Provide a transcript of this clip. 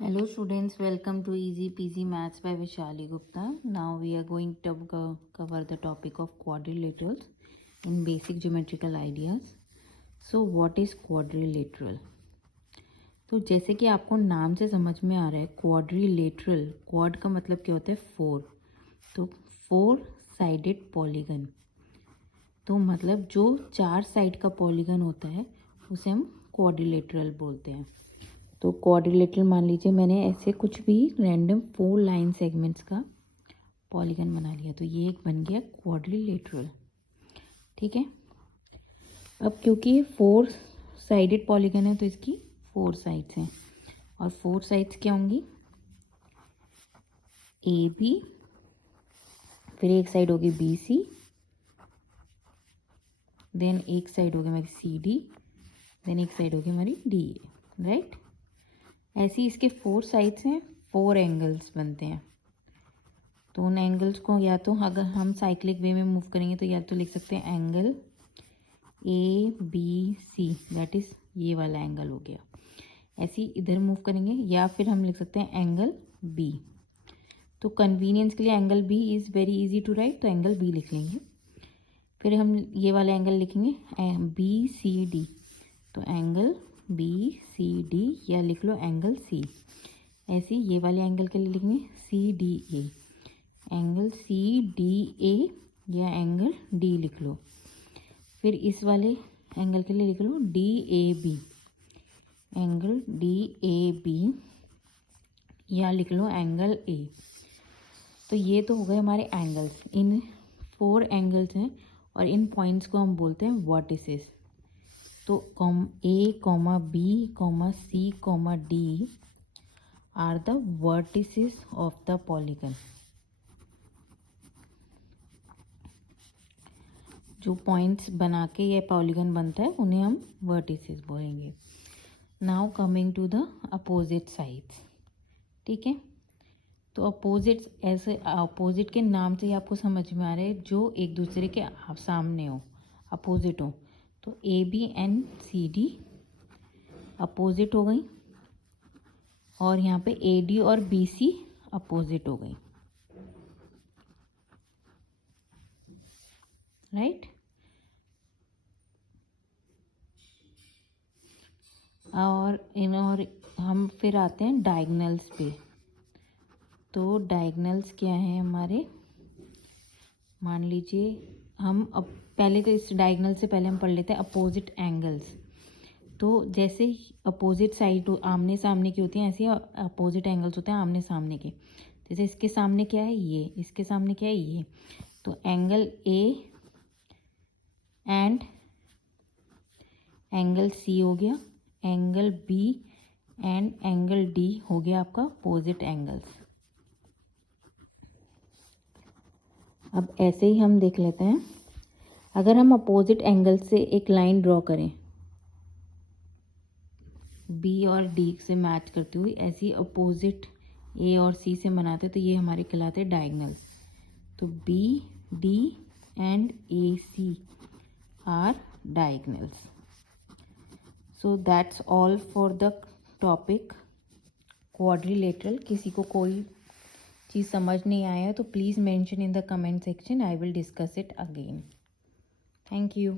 Hello students, welcome to Easy Peasy Maths by Vishali Gupta. Now we are going to cover the topic of quadrilaterals in basic geometrical ideas. So what is quadrilateral? तो जैसे कि आपको नाम से समझ में आ रहा है क्वाड्रिलेटरल, क्वाड का मतलब क्या होता है फोर, तो फोर साइडेड पॉलीगन। तो मतलब जो चार साइड का पॉलीगन होता है उसे हम क्वाड्रिलेटरल बोलते हैं। तो क्वाड्रिलेटरल मान लीजिए मैंने ऐसे कुछ भी रैंडम 4 लाइन सेगमेंट्स का पॉलीगन बना लिया, तो ये एक बन गया क्वाड्रिलेटरल। ठीक है, अब क्योंकि 4 साइडेड पॉलीगन है तो इसकी 4 साइड्स हैं, और 4 साइड्स क्या होंगी, ए बी, फिर एक साइड होगी बी सी, देन एक साइड होगी हमारी सी डी, देन एक साइड होगी हमारी डी ए, राइट। ऐसे ही इसके 4 साइड्स हैं, 4 एंगल्स बनते हैं। तो उन एंगल्स को या तो अगर हम साइक्लिक वे में मूव करेंगे तो या तो लिख सकते हैं angle A B C, that is ये वाला एंगल हो गया। ऐसे ही इधर मूव करेंगे, या फिर हम लिख सकते हैं एंगल बी। तो कन्वीनियंस के लिए angle B is very easy to write, तो एंगल बी लिख लेंगे। फिर हम ये वाला एंगल लिखेंगे बी सी डी, तो एंगल बी सी डी, या लिख लो एंगल सी। ऐसे ही ये वाले एंगल के लिए लिखेंगे C D A, angle C D A, या एंगल डी लिख लो। फिर इस वाले एंगल के लिए लिख लो D A B, angle D A B, या लिख लो एंगल ए। तो ये तो हो गए हमारे एंगल्स। इन 4 एंगल्स हैं और इन पॉइंट्स को हम बोलते हैं वर्टिसेस। तो A comma B comma C comma D are the vertices of the polygon. जो पॉइंट्स बना के ये पॉलीगन बनता है उन्हें हम वर्टिसेस बोलेंगे। Now coming to the opposite sides. ठीक है, तो अपोजिट्स, ऐसे अपोजिट के नाम से ही आपको समझ में आ रहा है जो एक दूसरे के सामने हो, अपोजिट हो। तो A B and C D opposite हो गई, और यहाँ पे ए डी और बी सी अपोजिट हो गई, राइट। और हम फिर आते हैं डायगनल्स पे। तो डायगनल्स क्या है हमारे, मान लीजिए हम अब पहले तो इस डायगनल से पहले हम पढ़ लेते हैं अपोजिट एंगल्स। तो जैसे अपोजिट साइड आमने सामने की होती हैं, ऐसे अपोजिट एंगल्स होते हैं आमने सामने के। जैसे इसके सामने क्या है ये, इसके सामने क्या है ये, तो angle A and angle C हो गया, angle B and angle D हो गया आपका अपोजिट एंगल्स। अब ऐसे ही हम देख लेते हैं, अगर हम अपोजिट एंगल से एक लाइन ड्रॉ करें बी और डी से मैच करती हुई, ऐसी अपोजिट ए और सी से बनाते तो ये हमारे कहलाते हैं डायगनल। तो B D and A C are diagonals. So that's all for the topic quadrilateral. किसी को कोई चीज़ समझ नहीं आया तो please mention in the comment section, I will discuss it again. Thank you.